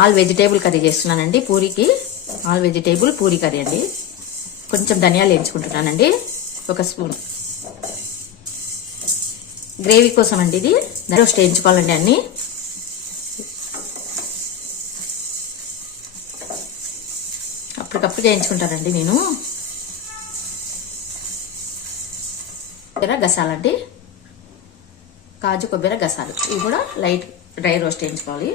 All vegetable curry చేస్తున్నానండి పూరికి. All vegetable puri curry అండి. కొంచెం ధనియాలు వేయించుకుంటున్నానండి, 1 స్పూన్. గ్రేవీ కోసం అండి ఇది. రోస్ట్ వేయించుకోవాలండి అన్ని. అప్పటికప్పుడు వేయించుకుంటానండి నేను. గసాలండి, కాజు కొబ్బరి గసాలు, ఇవి కూడా లైట్ డ్రై రోస్ట్ వేయించుకోవాలి.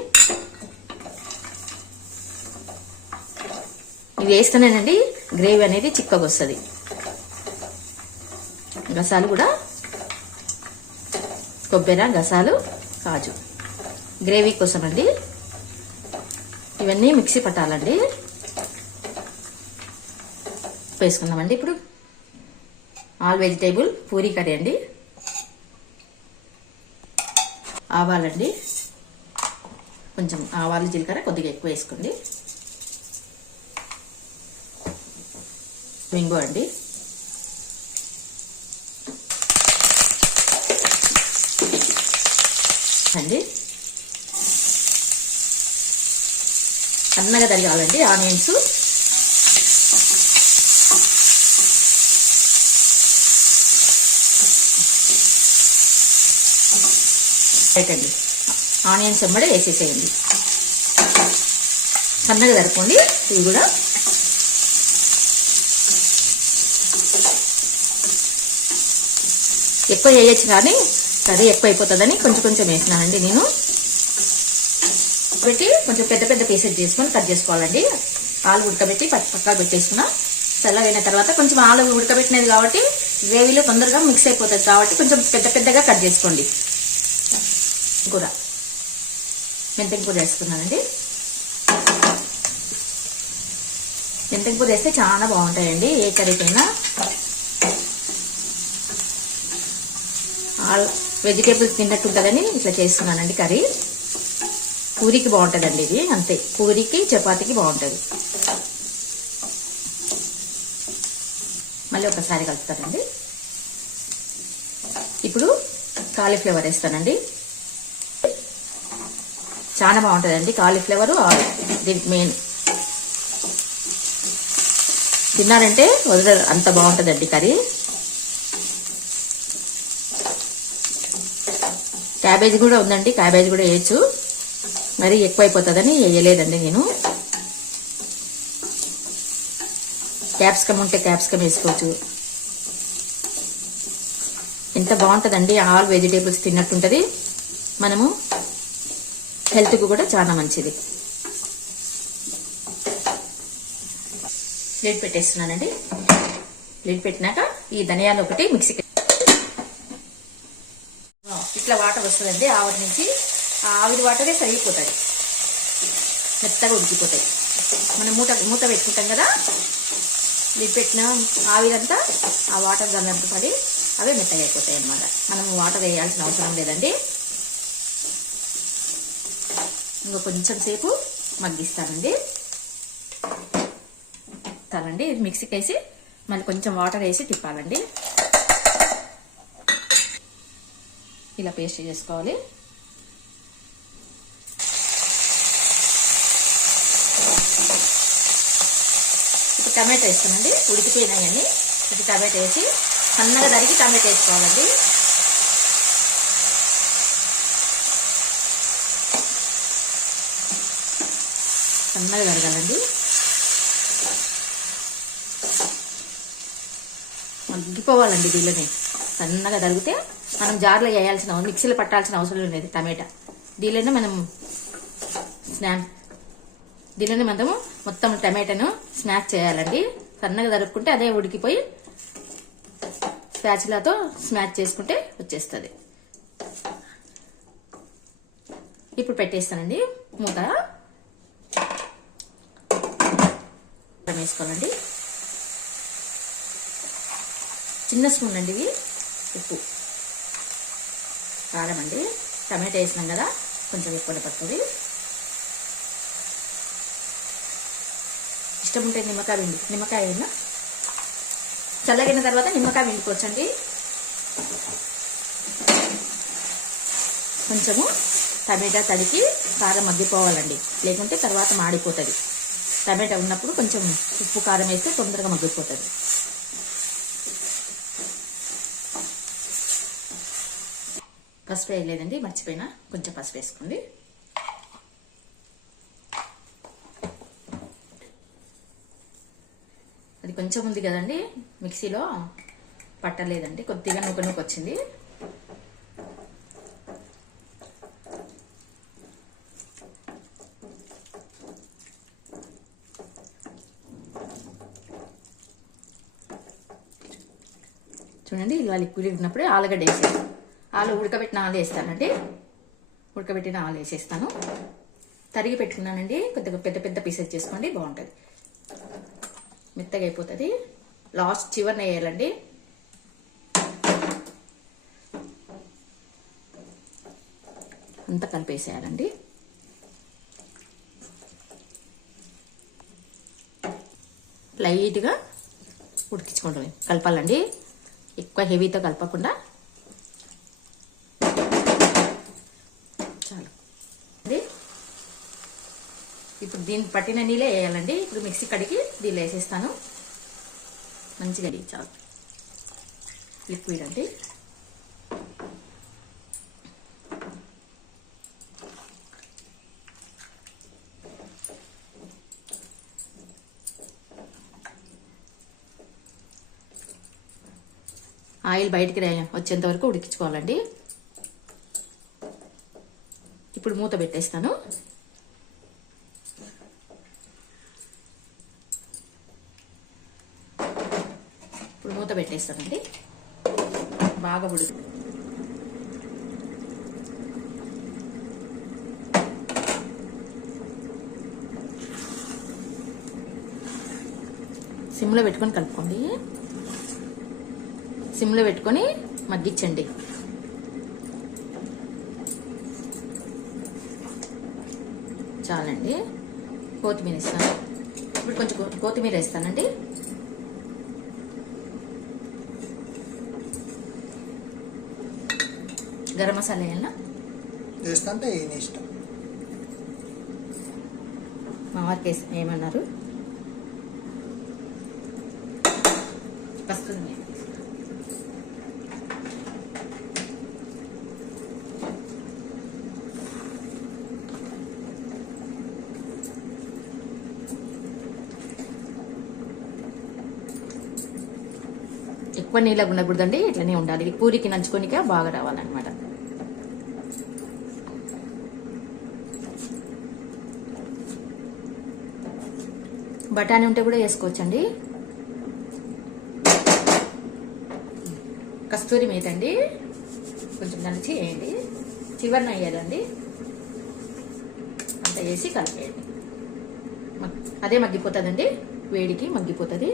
ఇవి వేస్తేనేనండి గ్రేవీ అనేది చిక్కగా వస్తుంది. గసాలు కూడా, కొబ్బరి గసాలు కాజు గ్రేవీ కోసం అండి. ఇవన్నీ మిక్సీ పట్టాలండి. వేసుకుందామండి ఇప్పుడు. ఆల్ వెజిటేబుల్ పూరీ కర్రీ అండి. ఆవాలండి, కొంచెం ఆవాలు జీలకర్ర కొద్దిగా ఎక్కువ వేసుకోండి. ఇంగు అండి, సన్నగా తరగాలండి ఆనియన్స్. అండి ఆనియన్స్ వెంబడే వేసేసేయండి. సన్నగా తరుకోండి. ఇవి కూడా ఎక్కువ వేయచ్చు కానీ కర్రీ ఎక్కువ అయిపోతుందని కొంచెం కొంచెం వేసినానండి నేను. పెట్టి కొంచెం పెద్ద పెద్ద పీసెస్ చేసుకొని కట్ చేసుకోవాలండి. ఆలు ఉడకబెట్టి పక్కన పెట్టేసుకున్నా. చల్లగైన తర్వాత కొంచెం ఆలు ఉడకబెట్టినది కాబట్టి గ్రేవీలో తొందరగా మిక్స్ అయిపోతుంది కాబట్టి కొంచెం పెద్ద పెద్దగా కట్ చేసుకోండి. కూర మెంతం కూర వేసుకున్నానండి. మెంతం కూర వేస్తే చాలా బాగుంటాయండి ఏ కర్రీకైనా. వెజిటేబుల్స్ తిన్నట్టు ఉంటుందని ఇట్లా చేస్తున్నానండి కర్రీ. పూరికి బాగుంటుందండి ఇది, అంతే. పూరికి చపాతీకి బాగుంటుంది. మళ్ళీ ఒకసారి కలుపుతానండి. ఇప్పుడు కాలీఫ్లవర్ వేస్తానండి. చాలా బాగుంటుందండి కాలీఫ్లవరు. దీనికి మెయిన్ తిన్నారంటే వదలరు, అంత బాగుంటుందండి కర్రీ. క్యాబేజీ కూడా ఉందండి, క్యాబేజీ కూడా వేయచ్చు. మరి ఎక్కువ అయిపోతుందని వేయలేదండి నేను. క్యాప్సికమ్ ఉంటే క్యాప్సికమ్ వేసుకోవచ్చు. ఎంత బాగుంటుందండి. ఆల్ వెజిటేబుల్స్ తిన్నట్టుంటుంది. మనము హెల్త్కు కూడా చాలా మంచిది. లిడ్ పెట్టేస్తున్నానండి. లిడ్ పెట్టినాక ఈ ధనియాలు ఒకటి మిక్సీకి, ఇట్లా వాటర్ వస్తుందండి ఆవిరి నుంచి. ఆ ఆవిరి వాటరే సరిగిపోతుంది, మెత్తగా ఉడికిపోతాయి. మనం మూత పెట్టుకుంటాం కదా, లిడ్ పెట్టిన ఆవిరంతా ఆ వాటర్ దానింతా పడి అవే మెత్తగా అయిపోతాయి అన్నమాట. మనం వాటర్ వేయాల్సిన అవసరం లేదండి. ఇంకా కొంచెం సేపు మగ్గిస్తానండి. తానండి మిక్సీకి వేసి మళ్ళీ కొంచెం వాటర్ వేసి తిప్పాలండి. ఇలా పేస్ట్ చేసుకోవాలి. ఇప్పుడు టమాటో వేస్తానండి. ఉడికిపోయినాయని ఇప్పుడు టమాటో వేసి సన్నగా తరిగి టమాటో వేసుకోవాలండి. సన్నగా తరగాలండి. మగ్గిపోవాలండి దీనిలోనే. సన్నగా తరిగితే మనం జార్లో వేయాల్సిన, మిక్సీలో పట్టాల్సిన అవసరం లేదు. టమాటా దీనిలోనే మనము మొత్తం టమాటాను స్మాష్ చేయాలండి. సన్నగా తరుక్కుంటే అదే ఉడికిపోయి స్పాచులాతో స్మాష్ చేసుకుంటే వచ్చేస్తుంది. ఇప్పుడు పెట్టేస్తానండి మూత. వేసుకోవాలండి. చిన్న స్పూన్ అండి ఇవి. ఉప్పు, కారం అండి. టమాటా వేసినాం కదా, కొంచెం ఎక్కువ పడుతుంది. ఇష్టం ఉంటే నిమ్మకాయ అయినా చల్లగిన తర్వాత నిమ్మకాయ పిండుకోవచ్చండి. కొంచెము టమాటా తడికి కారం మగ్గిపోవాలండి, లేకుంటే తర్వాత మాడిపోతుంది. టమాటా ఉన్నప్పుడు కొంచెం ఉప్పు కారం వేస్తే తొందరగా మగ్గిపోతుంది. పసుపు వేయలేదండి, మర్చిపోయినా. కొంచెం పసుపు వేసుకోండి. అది కొంచెం ఉంది కదండి, మిక్సీలో పట్టలేదండి, కొద్దిగా నూక వచ్చింది. చూడండి, ఇలా లిక్విడ్ ఉన్నప్పుడు ఆలుగడ్డ వేసేస్తాను. ఉడకబెట్టిన ఆలు వేస్తానండి. ఉడకబెట్టిన ఆలు వేసేస్తాను. తరిగి పెట్టుకున్నానండి, కొద్దిగా పెద్ద పెద్ద పీసెస్ చేసుకోండి, బాగుంటుంది. మెత్తగా అయిపోతుంది. లాస్ట్ చివరిన వేయాలండి. అంతా కలిపేసేయాలండి. లైట్గా ఉడికించుకుంటుంది, కలపాలండి. ఎక్కువ హెవీతో కలపకుండా. చాలు. ఇప్పుడు దీనికి పట్టిన నీళ్ళే వేయాలండి. ఇప్పుడు మిక్సీ కడిగి దీనిలో వేసేస్తాను. మంచిగా చాలు, లిక్విడ్ అండి. ఆయిల్ బయటికి వచ్చేంత వరకు ఉడికించుకోవాలండి. ఇప్పుడు మూత పెట్టేస్తాను. ఇప్పుడు మూత పెట్టేస్తానండి. బాగా ఉడికి సిమ్లో పెట్టుకొని కలుపుకోండి. సిమ్లో పెట్టుకొని మగ్గించండి. చాలండి. కొత్తిమీర వేస్తాను. ఇప్పుడు కొంచెం కొత్తిమీర వేస్తానండి. గరం మసాలా వేయాలా? వేస్తుంటే ఇష్టం. మా వారికి ఏమన్నారు? వస్తుంది. ఎక్కువ నీళ్ళగా ఉండకూడదండి, ఇట్లనే ఉండాలి. పూరికి నంచుకోనిక బాగా రావాలన్నమాట. బఠానీ ఉంటే కూడా వేసుకోవచ్చండి. కస్తూరి మేతి అండి, కొంచెం దంచి వేయండి. చివరిన వేయాలండి. అంతా వేసి కలిపేయండి. అదే మగ్గిపోతుందండి, వేడికి మగ్గిపోతుంది.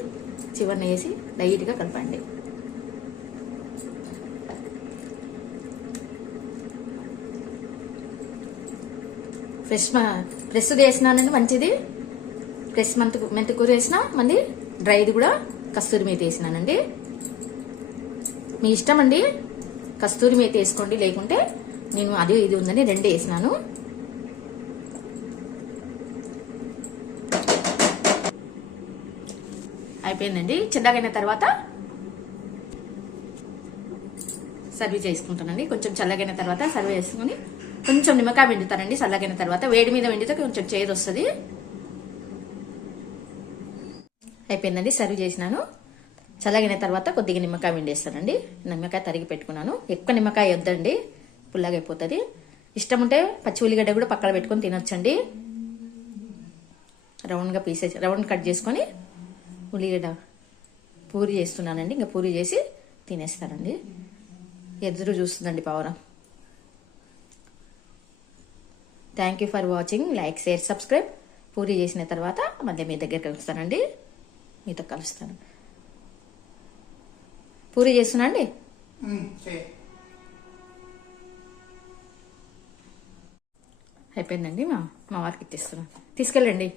చివరిన వేసి లైట్గా కలపండి. ఫ్రెష్ వేసినానండి, మంచిది. ఫ్రెష్ మెంతికూర వేసిన, మళ్ళీ డ్రైది కూడా కస్తూరి మేతి వేసినానండి. మీ ఇష్టం అండి, కస్తూరి మేతి వేసుకోండి, లేకుంటే నేను అది ఇది ఉందని 2 వేసినాను. అయిపోయిందండి. చల్లగైన తర్వాత సర్వ్ చేసుకుంటానండి. కొంచెం చల్లగైన తర్వాత సర్వ్ చేసుకుని కొంచెం నిమ్మకాయ పిండుతానండి. చల్లగైన తర్వాత వేడి మీద పిండితే కొంచెం చేదు వస్తుంది. అయిపోయిందండి, సర్వ్ చేసినాను. చల్లగైన తర్వాత కొద్దిగా నిమ్మకాయ పిండేస్తానండి. నిమ్మకాయ తరిగి పెట్టుకున్నాను. ఎక్కువ నిమ్మకాయ వద్దండి, పుల్లగా అయిపోతుంది. ఇష్టం ఉంటే పచ్చి ఉల్లిగడ్డ కూడా పక్కన పెట్టుకొని తినొచ్చండి. రౌండ్ కట్ చేసుకొని ఉల్లిగడ్డ పూరి చేస్తున్నానండి. ఇంకా పూరి చేసి తినేస్తానండి. ఎదురు చూస్తుందండి పావురం. Thank you for watching. Like, share, subscribe. Puri చేసిన తర్వాత మళ్ళీ మీ దగ్గరికి వస్తానండి, మీతో కలుస్తాను. పూరి చేస్తున్నా అండి. అయిపోయిందండి. మా వారికి ఇచ్చేస్తున్నాను, తీసుకెళ్ళండి.